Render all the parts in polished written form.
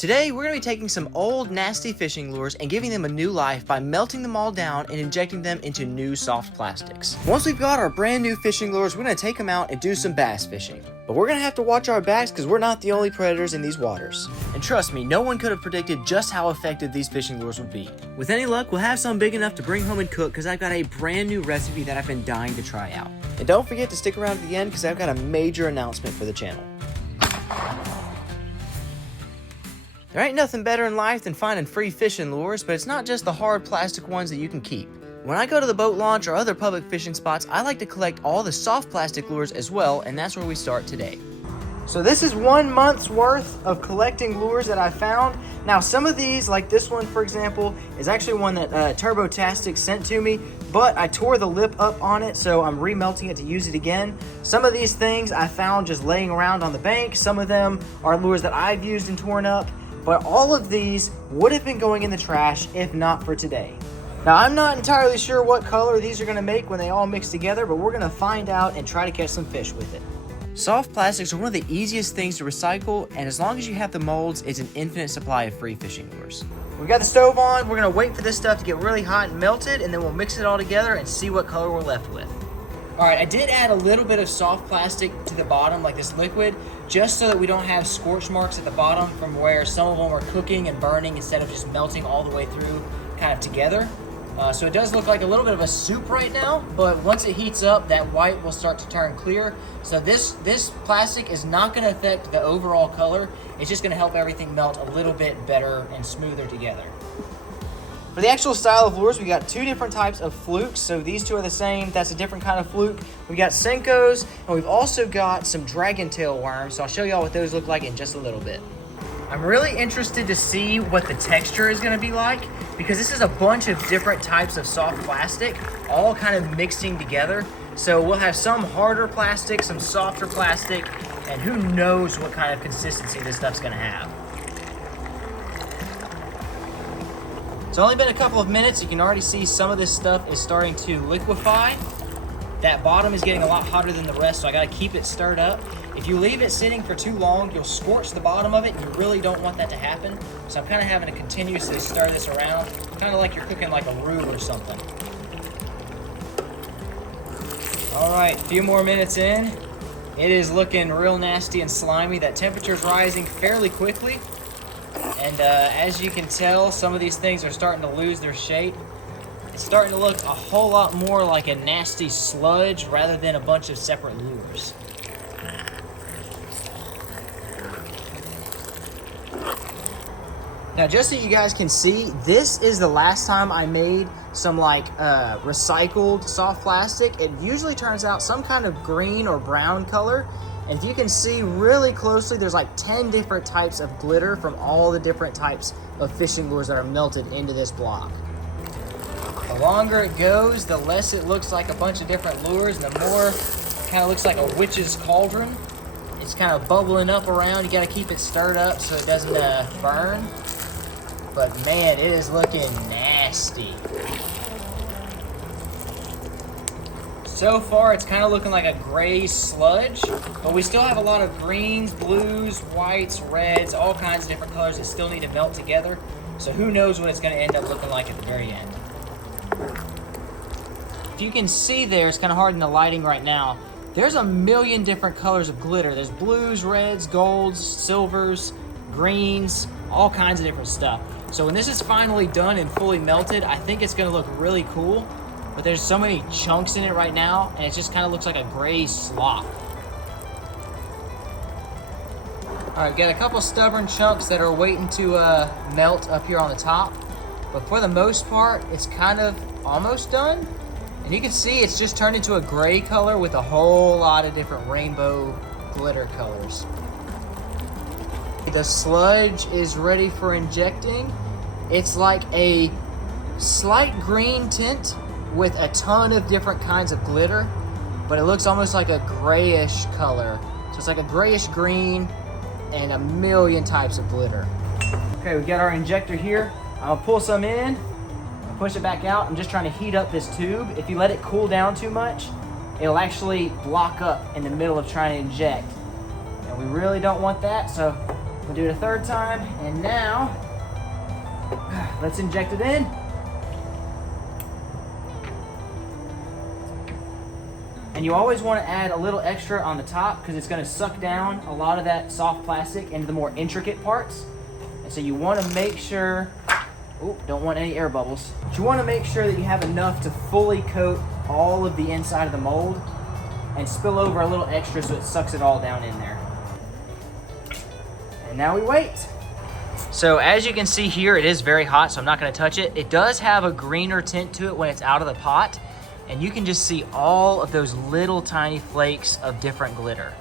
Today, we're going to be taking some old, nasty fishing lures and giving them a new life by melting them all down and injecting them into new soft plastics. Once we've got our brand new fishing lures, we're going to take them out and do some bass fishing. But we're going to have to watch our backs because we're not the only predators in these waters. And trust me, no one could have predicted just how effective these fishing lures would be. With any luck, we'll have some big enough to bring home and cook because I've got a brand new recipe that I've been dying to try out. And don't forget to stick around to the end because I've got a major announcement for the channel. There ain't nothing better in life than finding free fishing lures, but it's not just the hard plastic ones that you can keep. When I go to the boat launch or other public fishing spots, I like to collect all the soft plastic lures as well, and that's where we start today. So this is 1 month's worth of collecting lures that I found. Now some of these, like this one for example, is actually one that Turbotastic sent to me, but I tore the lip up on it, so I'm remelting it to use it again. Some of these things I found just laying around on the bank. Some of them are lures that I've used and torn up. But all of these would have been going in the trash if not for today. Now, I'm not entirely sure what color these are going to make when they all mix together, but we're going to find out and try to catch some fish with it. Soft plastics are one of the easiest things to recycle, and as long as you have the molds, it's an infinite supply of free fishing lures. We've got the stove on. We're going to wait for this stuff to get really hot and melted, and then we'll mix it all together and see what color we're left with. All right, I did add a little bit of soft plastic to the bottom, like this liquid, just so that we don't have scorch marks at the bottom from where some of them are cooking and burning instead of just melting all the way through kind of together. So it does look like a little bit of a soup right now, but once it heats up, that white will start to turn clear. So this plastic is not going to affect the overall color. It's just going to help everything melt a little bit better and smoother together. For the actual style of lures, we got two different types of flukes. So these two are the same. That's a different kind of fluke. We got Senkos, and we've also got some dragon tail worms. So I'll show y'all what those look like in just a little bit. I'm really interested to see what the texture is going to be like because this is a bunch of different types of soft plastic all kind of mixing together. So we'll have some harder plastic, some softer plastic, and who knows what kind of consistency this stuff's going to have. It's only been a couple of minutes. You can already see some of this stuff is starting to liquefy. That bottom is getting a lot hotter than the rest, so I gotta keep it stirred up. If you leave it sitting for too long, you'll scorch the bottom of it, and you really don't want that to happen. So I'm kind of having to continuously stir this around, kind of like you're cooking like a roux or something. All right, a few more minutes in. It is looking real nasty and slimy. That temperature's rising fairly quickly. And as you can tell, some of these things are starting to lose their shape. It's starting to look a whole lot more like a nasty sludge rather than a bunch of separate lures. Now, just so you guys can see, this is the last time I made some like recycled soft plastic. It usually turns out some kind of green or brown color. And if you can see really closely, there's like 10 different types of glitter from all the different types of fishing lures that are melted into this block. The longer it goes, the less it looks like a bunch of different lures, and the more it kind of looks like a witch's cauldron. It's kind of bubbling up around. You got to keep it stirred up so it doesn't burn. But man, it is looking nasty. So far, it's kind of looking like a gray sludge, but we still have a lot of greens, blues, whites, reds, all kinds of different colors that still need to melt together. So who knows what it's going to end up looking like at the very end. If you can see there, it's kind of hard in the lighting right now. There's a million different colors of glitter. There's blues, reds, golds, silvers, greens, all kinds of different stuff. So when this is finally done and fully melted, I think it's going to look really cool. But there's so many chunks in it right now, and it just kind of looks like a gray slop. All right, got a couple stubborn chunks that are waiting to melt up here on the top. But for the most part, it's kind of almost done. And you can see it's just turned into a gray color with a whole lot of different rainbow glitter colors. The sludge is ready for injecting. It's like a slight green tint with a ton of different kinds of glitter, but it looks almost like a grayish color. So it's like a grayish green and a million types of glitter. Okay, we got our injector here. I'll pull some in, I'll push it back out. I'm just trying to heat up this tube. If you let it cool down too much, it'll actually block up in the middle of trying to inject. And we really don't want that, so We'll do it a third time, and now let's inject it in. And you always want to add a little extra on the top because it's going to suck down a lot of that soft plastic into the more intricate parts. And so you want to make sure, don't want any air bubbles. But you want to make sure that you have enough to fully coat all of the inside of the mold and spill over a little extra so it sucks it all down in there. And now we wait. So as you can see here, it is very hot, so I'm not going to touch it. It does have a greener tint to it when it's out of the pot, and you can just see all of those little tiny flakes of different glitter.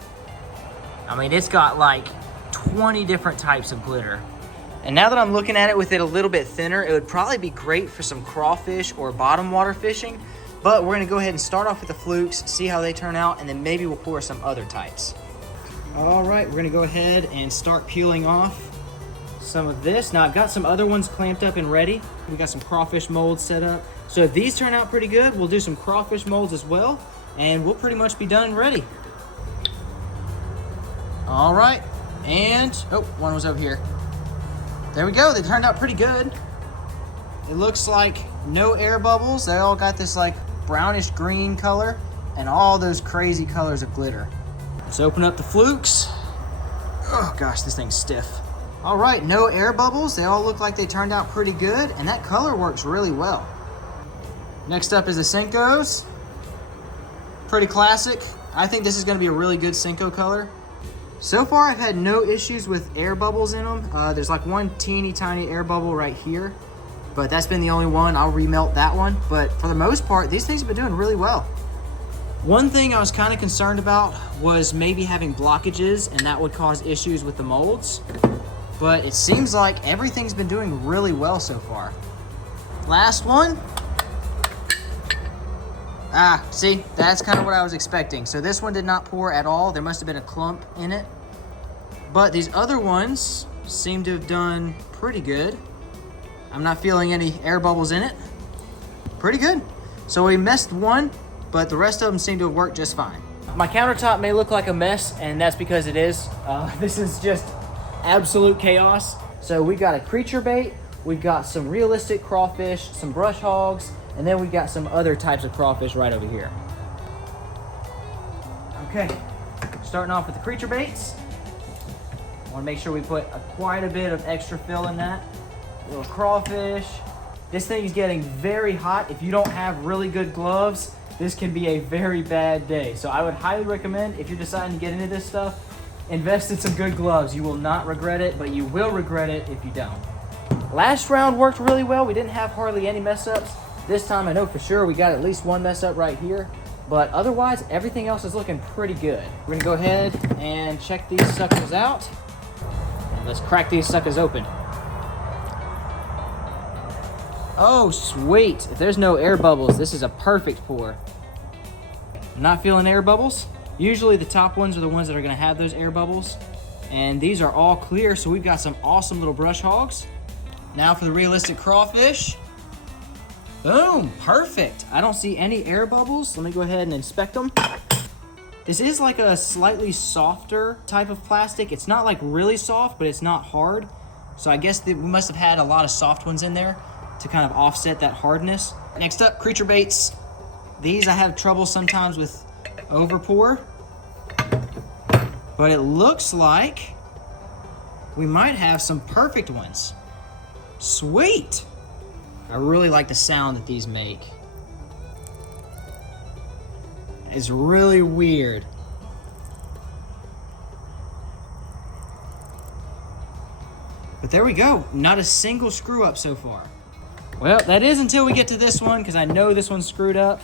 I mean, it's got like 20 different types of glitter. And now that I'm looking at it with it a little bit thinner, it would probably be great for some crawfish or bottom water fishing, but we're going to go ahead and start off with the flukes, see how they turn out, and then maybe we'll pour some other types. All right, we're going to go ahead and start peeling off some of this. Now I've got some other ones clamped up and ready. We got some crawfish molds set up. So if these turn out pretty good, we'll do some crawfish molds as well, and we'll pretty much be done and ready. All right, and one was over here. There we go, they turned out pretty good. It looks like no air bubbles. They all got this like brownish green color and all those crazy colors of glitter. Let's open up the flukes. Oh gosh, this thing's stiff. All right, no air bubbles. They all look like they turned out pretty good, and that color works really well. Next up is the Senkos. Pretty classic. I think this is gonna be a really good Senko color. So far, I've had no issues with air bubbles in them. There's like one teeny tiny air bubble right here, but that's been the only one. I'll remelt that one. But for the most part, these things have been doing really well. One thing I was kind of concerned about was maybe having blockages, and that would cause issues with the molds. But it seems like everything's been doing really well so far. Last one. See, that's kind of what I was expecting. So this one did not pour at all. There must have been a clump in it. But these other ones seem to have done pretty good. I'm not feeling any air bubbles in it. Pretty good. So we missed one, but the rest of them seem to have worked just fine. My countertop may look like a mess, and that's because it is. This is just absolute chaos. So we've got a creature bait, we've got some realistic crawfish, some brush hogs, and then we've got some other types of crawfish right over here. Okay, starting off with the creature baits. I want to make sure we put quite a bit of extra fill in that. A little crawfish. This thing is getting very hot. If you don't have really good gloves, this can be a very bad day. So I would highly recommend, if you're deciding to get into this stuff, invest in some good gloves. You will not regret it, but you will regret it if you don't. Last round worked really well. We didn't have hardly any mess ups. This time I know for sure we got at least one mess up right here, but otherwise everything else is looking pretty good. We're gonna go ahead and check these suckers out. And let's crack these suckers open. Oh, sweet. If there's no air bubbles, this is a perfect pour. I'm not feeling air bubbles. Usually the top ones are the ones that are gonna have those air bubbles. And these are all clear, so we've got some awesome little brush hogs. Now for the realistic crawfish. Boom, perfect. I don't see any air bubbles. Let me go ahead and inspect them. This is like a slightly softer type of plastic. It's not like really soft, but it's not hard. So I guess we must have had a lot of soft ones in there to kind of offset that hardness. Next up, creature baits. These I have trouble sometimes with overpour, but it looks like we might have some perfect ones. Sweet. I really like the sound that these make. It's really weird. But there we go. Not a single screw up so far. Well, that is until we get to this one, because I know this one's screwed up.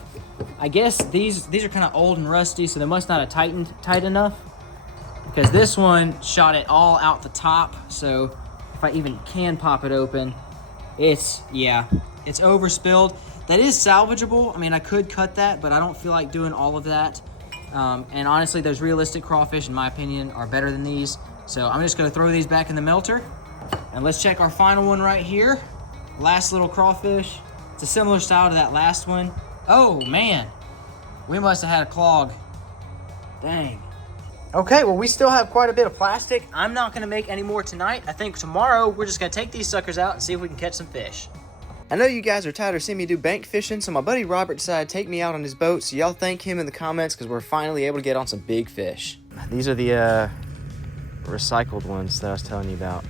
I guess these are kind of old and rusty, so they must not have tightened tight enough, because this one shot it all out the top. So if I even can pop it open, it's overspilled. That is salvageable. I mean, I could cut that, but I don't feel like doing all of that. And honestly, those realistic crawfish, in my opinion, are better than these. So I'm just gonna throw these back in the melter. And let's check our final one right here. Last little crawfish. It's a similar style to that last one. Oh man, we must have had a clog. Dang. Okay, well, we still have quite a bit of plastic. I'm not gonna make any more tonight. I think tomorrow we're just gonna take these suckers out and see if we can catch some fish. I know you guys are tired of seeing me do bank fishing, so my buddy Robert decided to take me out on his boat, so y'all thank him in the comments because we're finally able to get on some big fish. These are the recycled ones that I was telling you about.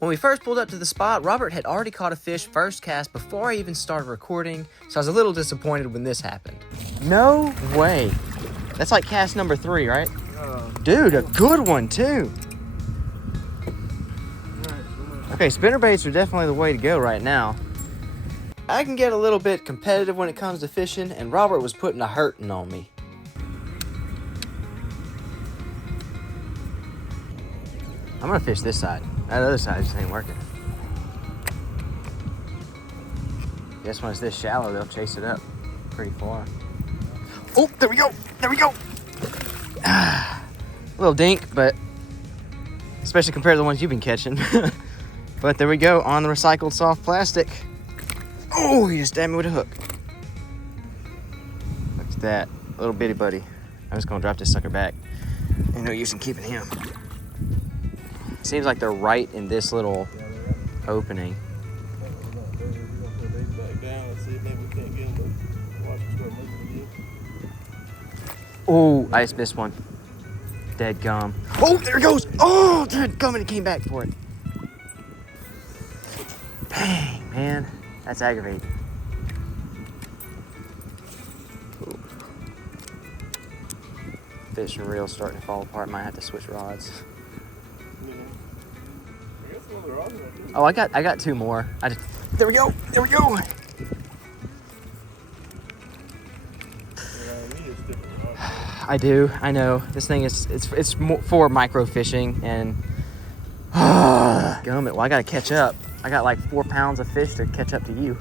When we first pulled up to the spot, Robert had already caught a fish first cast before I even started recording, so I was a little disappointed when this happened. No way. That's like cast number 3, right? Dude, a good one too. Okay, spinnerbaits are definitely the way to go right now. I can get a little bit competitive when it comes to fishing, and Robert was putting a hurting on me. I'm gonna fish this side. That other side just ain't working. Guess when it's this shallow, they'll chase it up pretty far. Oh, there we go. There we go. A little dink, but especially compared to the ones you've been catching. But there we go, on the recycled soft plastic. Oh, he just stabbed me with a hook. Look at that, little bitty buddy. I'm just gonna drop this sucker back. Ain't no use in keeping him. Seems like they're right in this little opening. Oh, I just missed one. Dead gum. Oh, there it goes. Oh, dead gum, and it came back for it. Dang, man. That's aggravating. Ooh. Fishing reel's starting to fall apart. Might have to switch rods. Oh, I got 2 more. There we go. There we go. I do. I know. This thing it's more for micro fishing and gummit. Well, I gotta catch up. I got like 4 pounds of fish to catch up to you.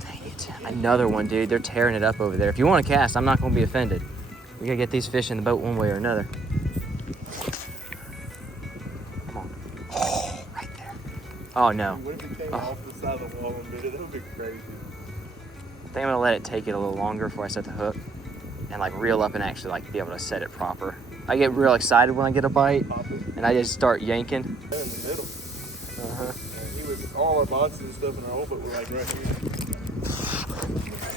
Dang it. Another one, dude. They're tearing it up over there. If you want to cast, I'm not gonna be offended. We gotta get these fish in the boat one way or another. Come on. Oh, right there. Oh no. What if it came off the side of the wall and did it? That would be crazy. I think I'm gonna let it take it a little longer before I set the hook and like reel up and actually like be able to set it proper. I get real excited when I get a bite and I just start yanking. In the middle. And he was, all our boxes and stuff in our old boat were like right here.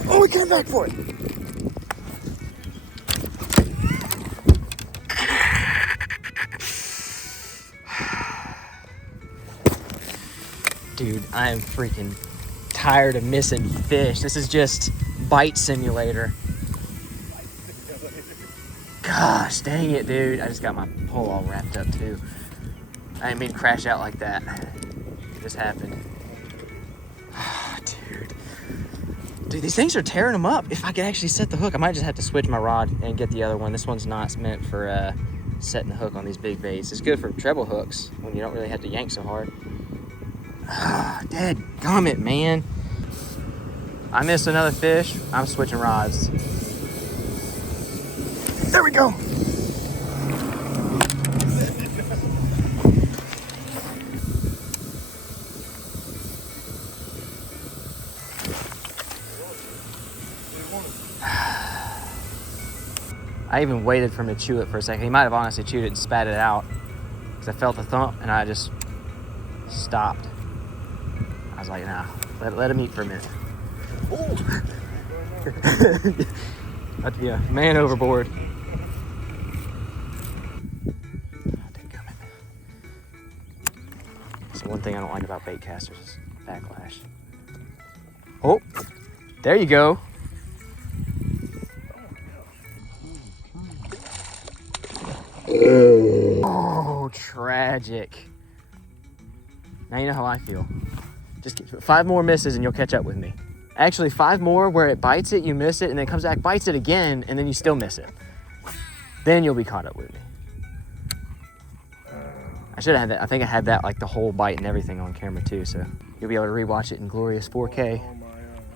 Oh, he came back for it. Dude, I am freaking tired of missing fish. This is just bite simulator. Gosh, dang it, dude. I just got my pole all wrapped up too. I didn't mean to crash out like that. It just happened. Dude, these things are tearing them up. If I could actually set the hook, I might just have to switch my rod and get the other one. This one's not meant for setting the hook on these big baits. It's good for treble hooks when you don't really have to yank so hard. Dead gummit, man. I missed another fish. I'm switching rods. There we go. I even waited for him to chew it for a second. He might have honestly chewed it and spat it out because I felt the thump and I just stopped. I was like, nah, let him eat for a minute. Yeah, man overboard. So one thing I don't like about bait casters is backlash. Oh, there you go. Oh, tragic. Now you know how I feel. Just 5 more misses and you'll catch up with me. Actually, 5 more where it bites it, you miss it, and then it comes back, bites it again, and then you still miss it. Then you'll be caught up with me. I should have had that. I think I had that like the whole bite and everything on camera too, so you'll be able to rewatch it in glorious 4K.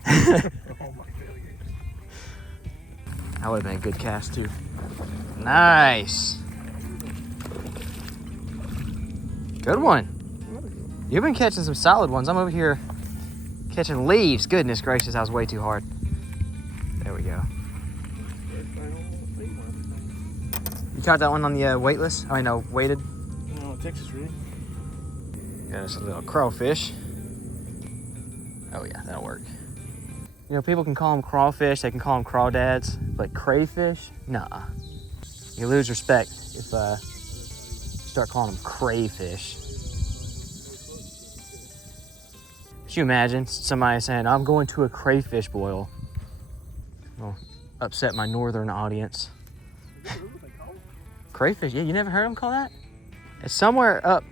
That would have been a good cast too. Nice. Good one. You've been catching some solid ones. I'm over here catching leaves. Goodness gracious, that was way too hard. There we go. You caught that one on the weightless? I mean, no, weighted. No, Texas rig. Got us a little crawfish. Oh yeah, that'll work. You know, people can call them crawfish, they can call them crawdads, but crayfish, nah. You lose respect if you start calling them crayfish. Could you imagine somebody saying, I'm going to a crayfish boil? Well, upset my northern audience. Crayfish, yeah, you never heard them call that? It's somewhere up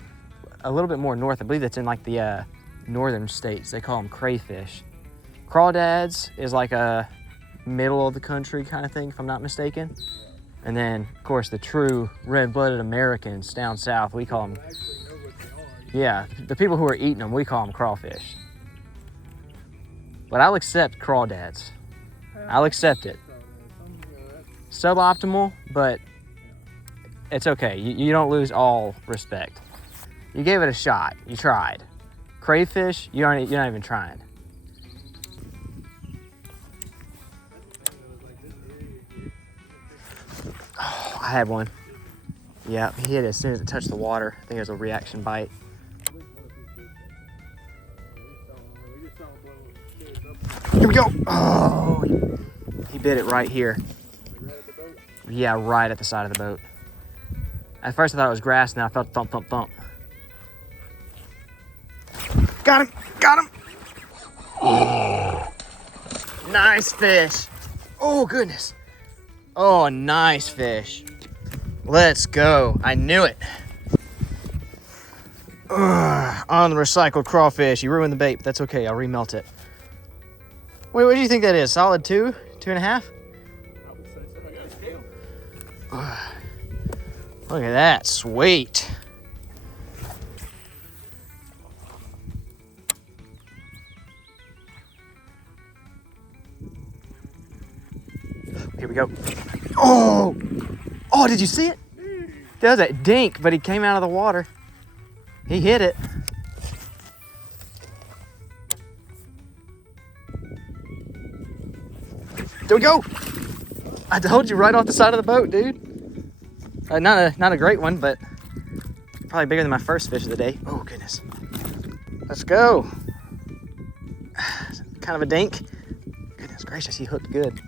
a little bit more north. I believe that's in like the northern states. They call them crayfish. Crawdads is like a middle of the country kind of thing, if I'm not mistaken. And then, of course, the true red-blooded Americans down south, we call them, yeah, the people who are eating them, we call them crawfish. But I'll accept crawdads. I'll accept it. Suboptimal, but it's okay. You don't lose all respect. You gave it a shot. You tried. Crayfish, you're not even trying. Oh, I had one. Yeah, he hit it as soon as it touched the water. I think it was a reaction bite. Here we go. Oh, he bit it right here. Yeah, right at the side of the boat. At first I thought it was grass, and then I felt thump, thump, thump. Got him! Got him! Oh, nice fish. Oh, goodness. Oh, nice fish. Let's go. I knew it. On the recycled crawfish. You ruined the bait, but that's okay. I'll remelt it. Wait, what do you think that is? Solid 2? 2.5? I would say so. I got a scale. Look at that. Sweet. Here we go. Oh! Oh, did you see it? That was a dink, but he came out of the water. He hit it. There we go. I told you, right off the side of the boat, dude. Not a great one, but probably bigger than my first fish of the day. Oh, goodness. Let's go. Kind of a dink. Goodness gracious, he hooked good.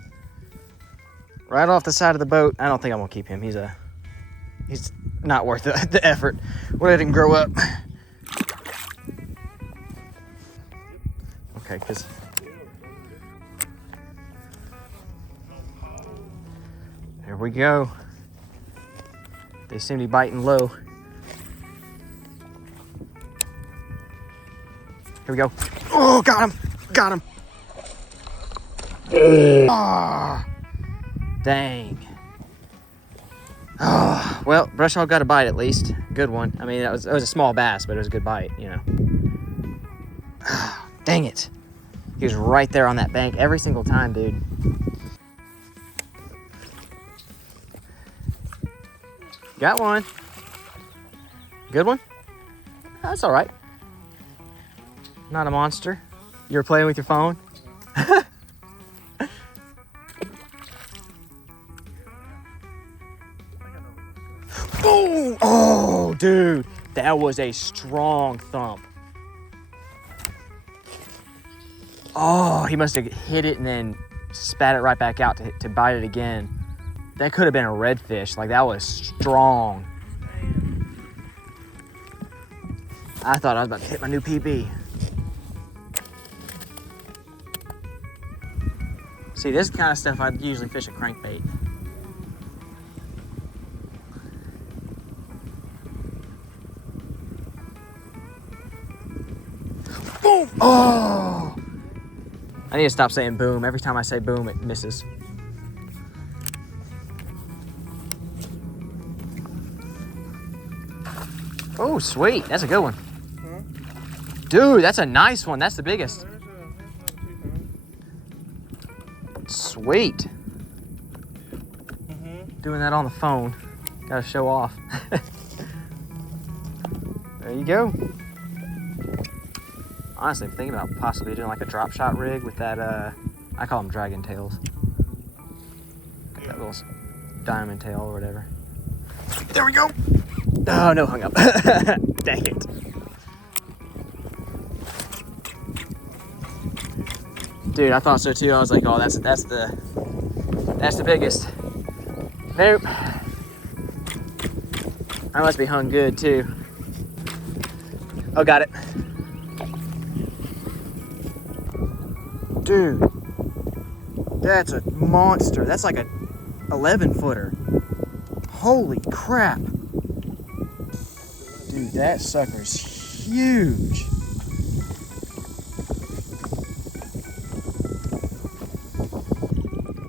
Right off the side of the boat. I don't think I'm gonna keep him. He's not worth the effort. We'll let him grow up. Okay, because there we go. They seem to be biting low. Here we go. Oh, got him. Got him. Oh, dang. Oh, well, brush hog got a bite at least. Good one. I mean, it was a small bass, but it was a good bite, you know. Oh, dang it. He was right there on that bank every single time, dude. Got one. Good one? That's all right. Not a monster. You were playing with your phone? Boom! Oh, dude. That was a strong thump. Oh, he must have hit it and then spat it right back out to bite it again. That could have been a redfish. Like, that was strong. I thought I was about to hit my new PB. See, this kind of stuff I'd usually fish a crankbait. Boom! Oh! I need to stop saying boom. Every time I say boom, it misses. Oh, sweet. That's a good one. Huh? Dude, that's a nice one. That's the biggest. Sweet. Doing that on the phone. Gotta show off. There you go. Honestly, I'm thinking about possibly doing like a drop shot rig with that, I call them dragon tails. That little diamond tail or whatever. There we go. Oh, no, hung up. Dang it. Dude, I thought so too. I was like, oh, that's the biggest. Nope. I must be hung good too. Oh, got it. Dude, that's a monster. That's like a 11-footer. Holy crap. Dude, that sucker's huge.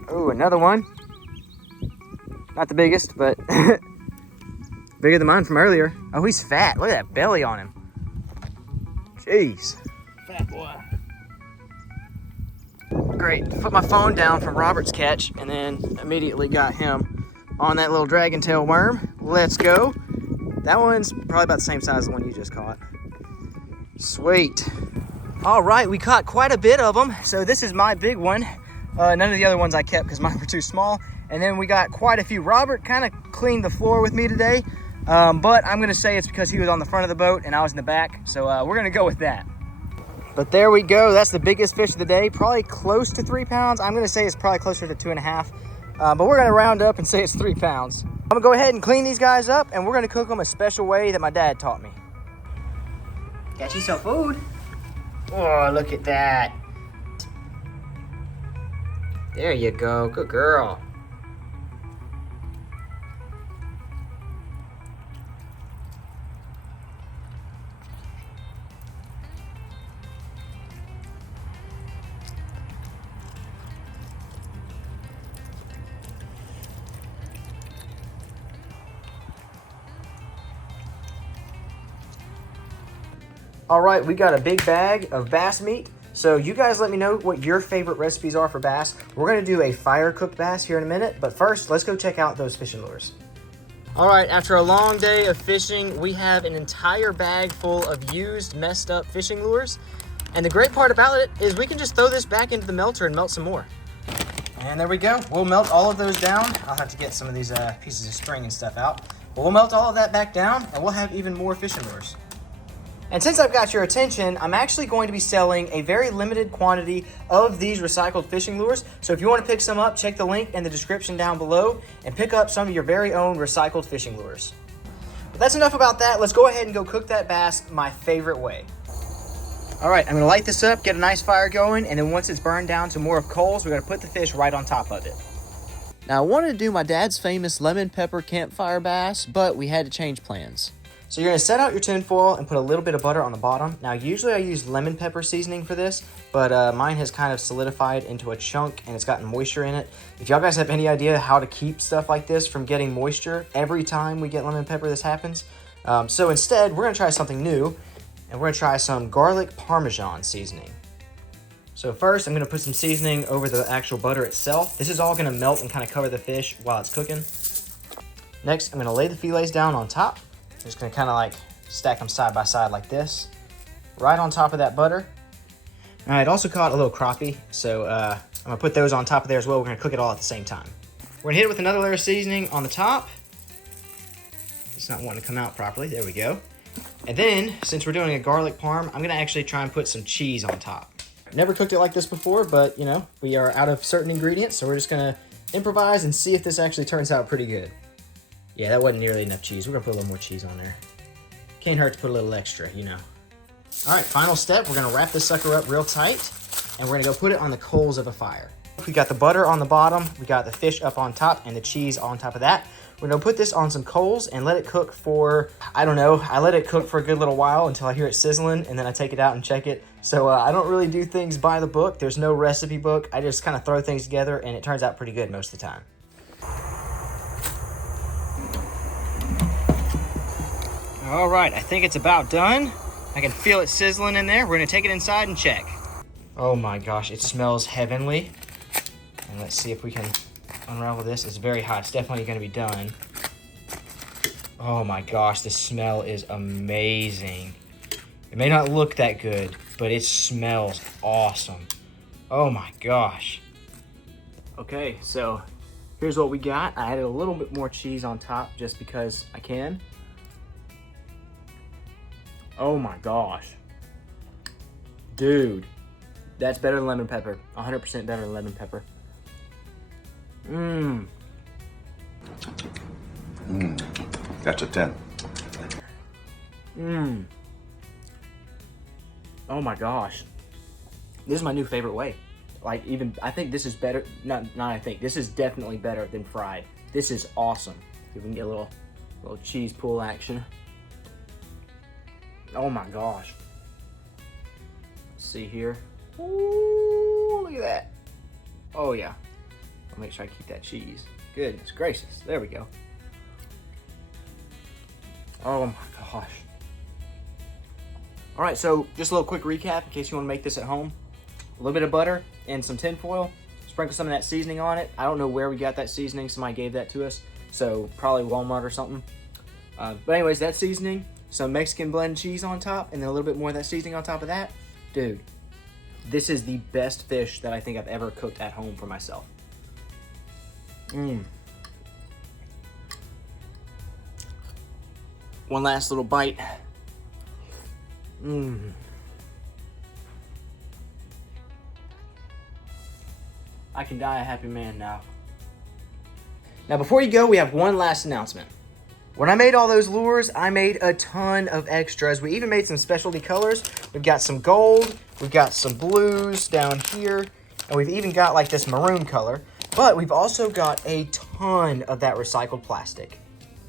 Oh, another one. Not the biggest, but bigger than mine from earlier. Oh, he's fat. Look at that belly on him. Jeez. Fat boy. Great. Put my phone down from Robert's catch and then immediately got him on that little dragon tail worm. Let's go. That one's probably about the same size as the one you just caught. Sweet. All right, we caught quite a bit of them. So this is my big one. None of the other ones I kept because mine were too small. And then we got quite a few. Robert kind of cleaned the floor with me today, but I'm gonna say it's because he was on the front of the boat and I was in the back. So we're gonna go with that. But there we go. That's the biggest fish of the day. Probably close to 3 pounds. I'm gonna say it's probably closer to 2.5. But we're gonna round up and say it's 3 pounds. I'm gonna go ahead and clean these guys up and we're gonna cook them a special way that my dad taught me. Got you some food. Oh, look at that. There you go, good girl. All right, we got a big bag of bass meat. So you guys let me know what your favorite recipes are for bass. We're gonna do a fire cooked bass here in a minute, but first, let's go check out those fishing lures. All right, after a long day of fishing, we have an entire bag full of used, messed up fishing lures. And the great part about it is we can just throw this back into the melter and melt some more. And there we go. We'll melt all of those down. I'll have to get some of these pieces of string and stuff out. But we'll melt all of that back down and we'll have even more fishing lures. And since I've got your attention, I'm actually going to be selling a very limited quantity of these recycled fishing lures. So if you want to pick some up, check the link in the description down below and pick up some of your very own recycled fishing lures. But that's enough about that. Let's go ahead and go cook that bass my favorite way. All right, I'm gonna light this up, get a nice fire going, and then once it's burned down to more of coals, we're gonna put the fish right on top of it. Now, I wanted to do my dad's famous lemon pepper campfire bass, but we had to change plans. So you're gonna set out your tin foil and put a little bit of butter on the bottom. Now, usually I use lemon pepper seasoning for this, but mine has kind of solidified into a chunk and it's gotten moisture in it. If y'all guys have any idea how to keep stuff like this from getting moisture every time we get lemon pepper, this happens. So instead, we're gonna try something new and we're gonna try some garlic parmesan seasoning. So first, I'm gonna put some seasoning over the actual butter itself. This is all gonna melt and kind of cover the fish while it's cooking. Next, I'm gonna lay the fillets down on top. Just gonna kind of like stack them side by side like this, right on top of that butter. All right, also caught a little crappie, so I'm gonna put those on top of there as well. We're gonna cook it all at the same time. We're gonna hit it with another layer of seasoning on the top. It's not wanting to come out properly, there we go. And then, since we're doing a garlic parm, I'm gonna actually try and put some cheese on top. Never cooked it like this before, but you know, we are out of certain ingredients, so we're just gonna improvise and see if this actually turns out pretty good. Yeah, that wasn't nearly enough cheese. We're gonna put a little more cheese on there. Can't hurt to put a little extra, you know. All right, final step. We're gonna wrap this sucker up real tight, and we're gonna go put it on the coals of a fire. We got the butter on the bottom, we got the fish up on top, and the cheese on top of that. We're gonna put this on some coals and let it cook for, I don't know, I let it cook for a good little while until I hear it sizzling, and then I take it out and check it. So I don't really do things by the book. There's no recipe book. I just kind of throw things together, and it turns out pretty good most of the time. All right, I think it's about done. I can feel it sizzling in there. We're gonna take it inside and check. Oh my gosh, it smells heavenly. And let's see if we can unravel this. It's very hot, it's definitely gonna be done. Oh my gosh, the smell is amazing. It may not look that good, but it smells awesome. Oh my gosh. Okay, so Here's what we got. I added a little bit more cheese on top just because I can. Oh my gosh. Dude, that's better than lemon pepper. 100% better than lemon pepper. Mmm. That's a 10. Mmm. Oh my gosh. This is my new favorite way. Like, even, I think this is better, this is definitely better than fried. This is awesome. You can get a little cheese pull action. Oh my gosh. Let's see here. Ooh, look at that. Oh yeah. I'll make sure I keep that cheese. Goodness gracious. There we go. Oh my gosh. All right, so just a little quick recap in case you want to make this at home. A little bit of butter and some tin foil. Sprinkle some of that seasoning on it. I don't know where we got that seasoning. Somebody gave that to us. So probably Walmart or something. But anyways, that seasoning, some Mexican blend cheese on top, and then a little bit more of that seasoning on top of that. Dude, this is the best fish that I think I've ever cooked at home for myself. Mmm. One last little bite. Mmm. I can die a happy man now. Now before you go, we have one last announcement. When I made all those lures, I made a ton of extras. We even made some specialty colors. We've got some gold, we've got some blues down here, and we've even got like this maroon color. But we've also got a ton of that recycled plastic.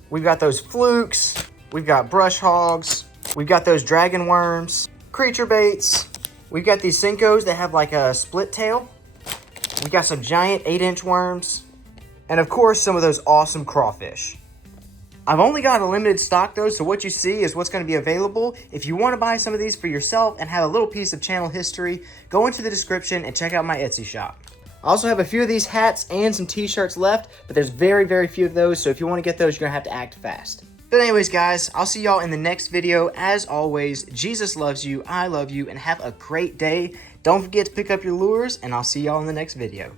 We've got those flukes, we've got brush hogs, we've got those dragon worms, creature baits, we've got these Senkos that have like a split tail. We got some giant 8-inch worms, and of course some of those awesome crawfish. I've only got a limited stock though, so what you see is what's going to be available. If you want to buy some of these for yourself and have a little piece of channel history, go into the description and check out my Etsy shop. I also have a few of these hats and some t-shirts left, but there's very, very few of those, so if you want to get those, you're going to have to act fast. But anyways, guys, I'll see y'all in the next video. As always, Jesus loves you, I love you, and have a great day. Don't forget to pick up your lures, and I'll see y'all in the next video.